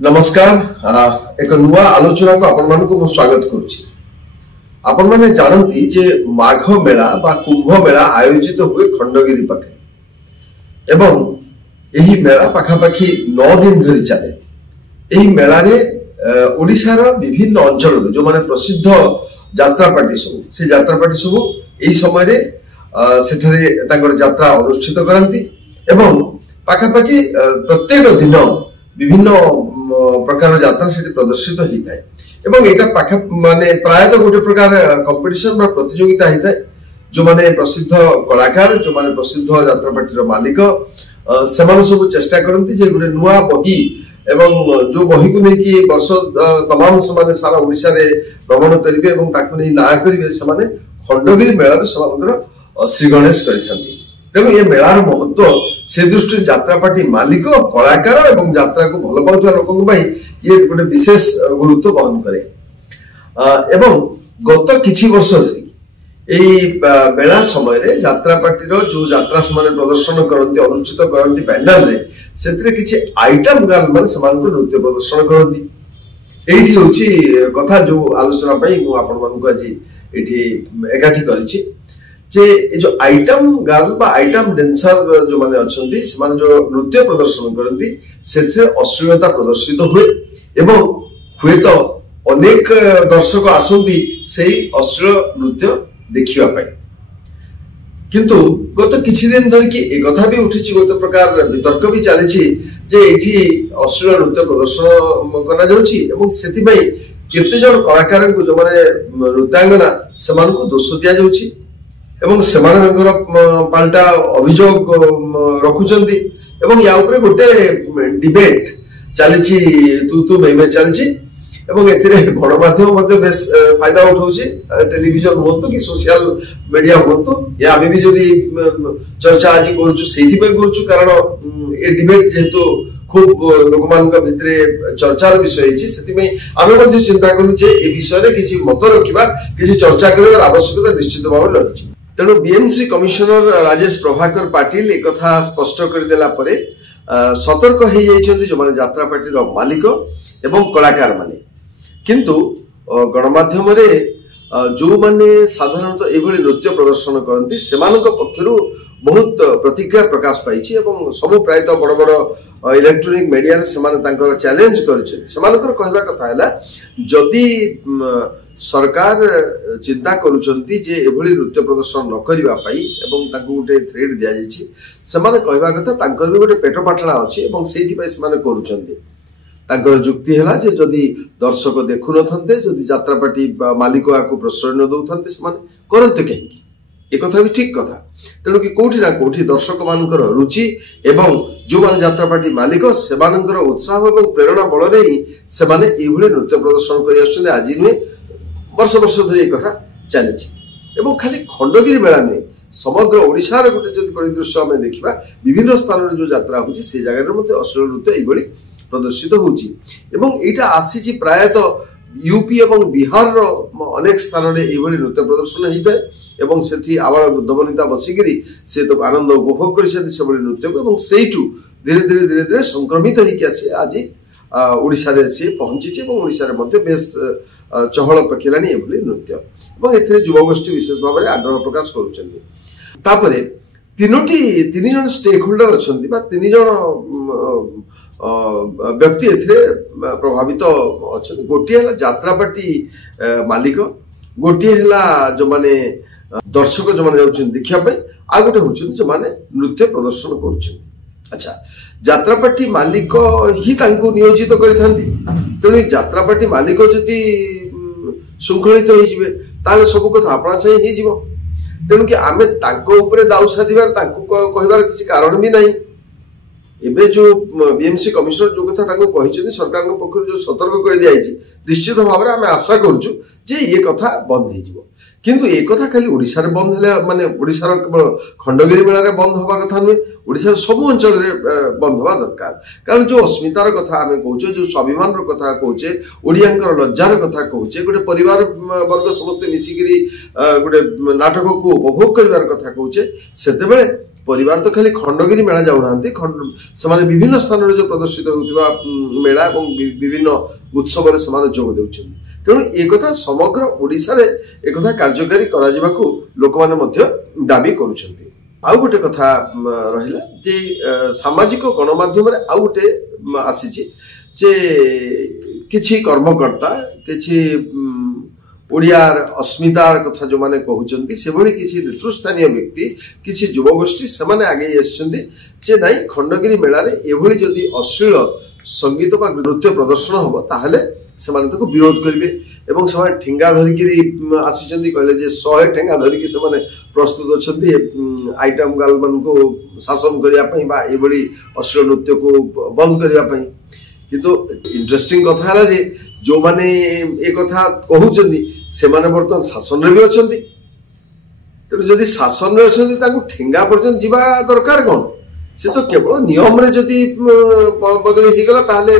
नमस्कार एक नुआ आलोचना को आपण मानक स्वागत करुछि। आपण माने जानती जे माघ मेला बा कुंभ मेला आयोजित हुए खंडगिरी पाखे एवं एही मेला पाखापाखी 9 दिन धरी चले। एही मेला रे ओडिशार विभिन्न अंचल जो माने प्रसिद्ध यात्रापाटी सब से यात्रापाटी सब एही समय रे सेठरे तांकर यात्रा अनुष्ठित करंती एवं पाखापाखी प्रत्येक दिन विभिन्न प्रकार यात्रा से प्रदर्शित होता है एवं एटा पाखा माने प्रायतः गोटे प्रकार कंपटीशन बा प्रतियोगिता होता है। जो माने प्रसिद्ध कलाकार जो माने प्रसिद्ध यात्रापाटीर मालिक सेमान सब चेष्टा करती जे गोटे नुआ बही एवं जो बही को लेकिन वर्ष तमाम से सारा ओडिशा रे भ्रमण करेंगे और ताकू नहीं ना करेंगे से खंडगिरी मेला श्री गणेश करथांती। तेणु ये मेलार महत्व से दृष्टि यात्रापाटी मालिक कलाकार एवं यात्रा को भल पाउथुवा लोकन ये गोटे विशेष गुरुत्व बहन करे। एवं गत किछि वर्ष धरि मेला समय रे यात्रापाटीर जो यात्रा से प्रदर्शन करती अनुष्ठित करती पैंडाल रे सेतरे किछि आइटम गार्ल माने समान नृत्य प्रदर्शन करती। एठी होछि कथा जो आलोचना पई मु आपण मानकु आज एठी एकाठी करिछि जे जो आइटम गर्ल बा आइटम डांसर जो माने अछंती से माने जो नृत्य प्रदर्शन करती से अश्लीलता प्रदर्शित हुए एवं हुए तो अनेक दर्शक आसंती सेही अश्लील नृत्य देखिबा पाई। किंतु गत किछि दिन धरि कि ए कथा भी उठिछि गोटे प्रकार वितर्क भी चलीछि जे एठी अश्लील नृत्य प्रदर्शन करा जाउछि एवं सेति पई केते जण कलाकार को जो माने नृत्यांगना समान को दोष दिया जाउछि एवं सेमानंकर पाल्टा अभियोग रखुचंती एवं या ऊपर गोटे डिबेट चलीछि तू मैं चलछि एवं एथिरे गणमाध्यम मध्ये बेस फायदा उठाउछि टेलीविजन होंतु कि सोशल मीडिया होंतु या आमे भी जदी चर्चा आज करूछु सेहि पे करूछु कारण ए डिबेट जेहेतु खूब लोकमानक भितरे चर्चार विषय अछि सेति में आमे मध्ये चिंता करू जे ए विषय रे किछि मत रखिबा किछि चर्चा करबार आवश्यकता निश्चित भाव रहिछि। तेणु बीएमसी कमिशनर राजेश प्रभाकर पाटिल एक कथा स्पष्ट करदेला परे सतर्क हो जाइछन्ति जो माने यात्रापाटीर मालिक एवं कलाकार माने। किंतु गणमाध्यम रे जो माने साधारणतः एभली नृत्य प्रदर्शन करती सेमानक पक्षरु बहुत प्रतिक्रिया प्रकाश पाइछि एवं सब प्रायतः बड़ बड़ इलेक्ट्रॉनिक मीडिया रे सेमाने तांकर चैलेंज करछे। सेमानकर कहबा कथा हैला जदि सरकार चिंता करुचंती जे एभली नृत्य प्रदर्शन न करिबा पाई एवं तांको गोटे थ्रेड दिया जाइछि सेमाने कहबा कथा तांकर भी गोटे पेट पाटणा अछि एवं सेहि पय सेमाने करुचंती। तांकर जुक्ति हैला जे जदि दर्शक देखु नथन्ते जदि यात्रापाटी मालिक आको प्रश्रय न दउथन्ते सेमाने करन्ते कहिकि ए कथा भी ठीक कथा। तेणु कि कोठी ना कोठी दर्शक मानकर रुचि एवं जो मान यात्रापाटी मालिक सेमानकर उत्साह एवं प्रेरणा बल रे ही सेमाने एभली नृत्य प्रदर्शन करि आछन्ते। आज नुहे वर्ष वर्ष धरि एक कथा चलीछि एवं खाली खंडगिरी मेला नहीं समग्र ओडिशा रे गोटे जदि परिदृश्य आमे देखिबा विभिन्न स्थान रे जो यात्रा होछि से जगह रे मध्ये अश्लील नृत्य एभली प्रदर्शित होछि एवं एटा आसीछि प्रायतः यूपी एवं बिहार रो अनेक स्थान रे एभली नृत्य प्रदर्शन होइताय एवं सेठी आवार वृद्धवनिता बसिगिरी से तो आनंद उपभोग करिसेंति सेभली नृत्य को एवं सेइटू धीरे धीरे संक्रमित होइके आसी आज ओडिशा रे से पहुंची एवं ओडिशा रे मध्ये बेस चहल पकेलानी एभली नृत्य एवं एथिरे युवगोष्ठी विशेष भाव में आग्रह प्रकाश करुचंती। तापरे तीन जन स्टेक होल्डर अछंती बा तीन जन व्यक्ति एथिरे प्रभावित अछंती। गोटिए हला यात्रापाटी मालिक गोटिए हला जो माने दर्शक जो माने जाउछन देखिया पे आ गोटे होछन जो माने नृत्य प्रदर्शन करुछन। अच्छा यात्रापाटी मालिक ही तांको नियोजित करिथांती तेणु यात्रापाटी मालिक जदि शृंखलित हो जिवे ताले सब कथा आपणा चाहिँ हे जिवो। तेणु कि आमे तांको ऊपर दाउ साधिबार तांको कहबार किसी कारण भी नहीं। एबे जो बीएमसी कमिशनर जो कथा तांको कहिछन सरकार पक्ष जो सतर्क कर दिया निश्चित भाव में आमे आशा करूछु जे ये कथा बंद हो जिवो। किंतु एक कथा खाली ओडिशा रे बंद हेले माने ओडिशा रो केवल खंडगिरी मेला रे बंद होबा कथा नुहे ओडिशा सब अंचल रे बंद होबा दरकार कारण जो अस्मितार कथा आमे कहूचे जो स्वाभिमान रो कथा कहूचे ओडियांकर लज्जार कथा कहूचे गोटे परिवार वर्ग समस्त मिसिगिरी गोटे नाटक को उपभोग करिवार कथा कहूचे सेते बेले परिवार तो खाली खंडगिरी मेला जाऊनांती से विभिन्न स्थान रे जो प्रदर्शित होउतिबा मेला एवं विभिन्न उत्सव रे समान जोग देउछन तेणु एक कथा समग्र ओडिशा रे एक कथा कार्यकारी करा जिबाकू लोक माने मध्य दाबी करूछंती आउ गोटे कथा रहिला जे सामाजिक गणमाध्यम रे आउ गोटे आसीची जे किछि कर्मकर्ता किछि ओडियार अस्मितार कथा जो माने कहउचंती से भली किछि नेतृस्थानीय व्यक्ति किछि युवगोष्ठी से माने आगे आछंती जे नाही खंडगिरी मेला रे एभली जदी अश्लील संगीत बा नृत्य प्रदर्शन होबो ताहले से माने तको विरोध करिवे एवं से माने ठेंगा धरिकिरी आसीचंती कहले जे 100 ठेंगा धरिकि से माने प्रस्तुत अछंती आइटम गाल को शासन करिया पई बा एभली अश्लील नृत्य को बंद करिया पई किंतु इंटरेस्टिंग कथा हला जे जो माने ए कथा कहउचंती से माने वर्तमान शासन रे भी अछंती तेणु जदि शासन रे अछंती ताकू ठेंगा पर्यंत जीवा दरकार कोन से तो केवल नियम रे जदि बदली ही गला ताले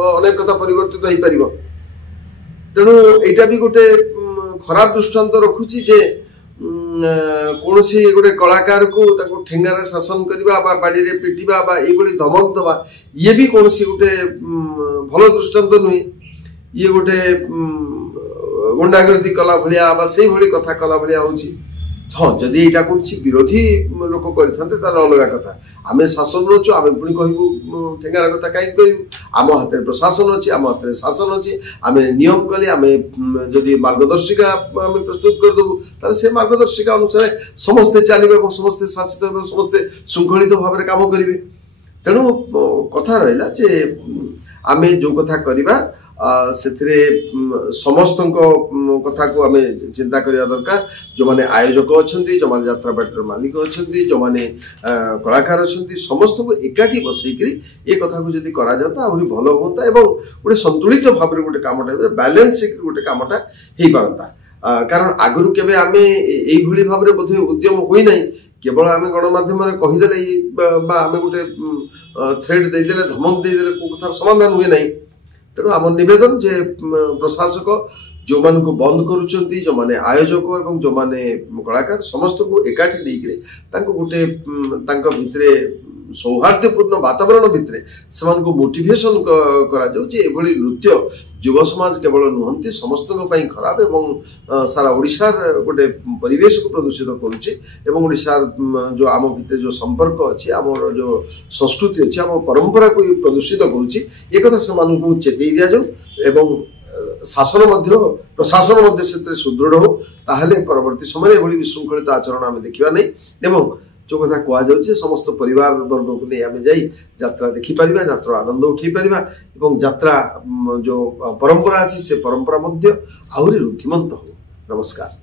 अनेक कथा परिवर्तित हो पारिबो तेणु एटा भी गोटे खराब दृष्टांत रखुची जे कोनसी गोटे कलाकार को ताको ठेंगा रे शासन करबा बा बाडी रे पिटिबा बा ए बली धमक दबा ये भी कोनसी गोटे भलो दृष्टांत नुई ये गोटे गुंडागर्दी कला भलिया बा सेही भली कथा कला भलिया होची हाँ जदि एटा कोनसी विरोधी लोक करथांते ताले अलग कथा आमे शासन रचु आमे पुनी कहबो ठेंगार कथा काई कहबो आम हाथे प्रशासन अछि आम हाथे शासन अछि आमे नियम कले आमे जदि मार्गदर्शिका आमे प्रस्तुत कर देबो ताले से मार्गदर्शिका अनुसार समस्त चलिबे और समस्त शासित और समस्त शृंखलित भाव रे काम करिवे तेणु कथा रहिला जे आमे जो कथा करिबा सेथिरे समस्त कथा को आमे चिंता करिया दरकार जो माने आयोजक अछंती जो माने यात्रा पार्टीर मालिक अछंती जो माने कलाकार अछंती समस्त को एकाठी बसैकरी ए कथा को जदी करा जाता आहुरी भलो होता एवं गोटे संतुलित भाव रे गोटे कामटा बैलेंस गोटे कामटा हेई पारंता कारण आगरु केबे आमे एई भली भाव रे बोधे उद्यम होई नै केवल आमे गणमाध्यम रे कहि देले बा आमे गोटे थ्रेड दे देले धमक दे देले को कथा समाधान होई नै तेणु आम नवेदन जे प्रशासक जो मान को बंद करुचंती जो माने आयोजक एवं जो माने कलाकार समस्त को एकाठी नहीं गोटे भितरे सौहार्दपूर्ण वातावरण भितरे समान को मोटिवेशन करा जाउ जे एभली नृत्य युव समाज केवल नुहंती समस्त खराब एवं सारा ओडिशार गोटे परिवेश को प्रदूषित करुचे एवं ओडिशार जो आम भितर जो संपर्क अच्छी आमर जो संस्कृति अच्छी आम परंपरा को प्रदूषित करुचे एक कथा से चेतई दि जाऊ एवं शासन प्रशासन सुदृढ़ हो ताहले परवर्ती समय एभली विशृंखलित आचरण आम देखा नहीं एवं जो कथा कहुचे समस्त परिवार वर्ग को नहीं आम जाई यात्रा देखी पारिबा यात्रा आनंद उठे पारिबा एवं यात्रा जो परंपरा अच्छी से परंपरा मध्य आहुरी रुद्धिमंत हो। नमस्कार।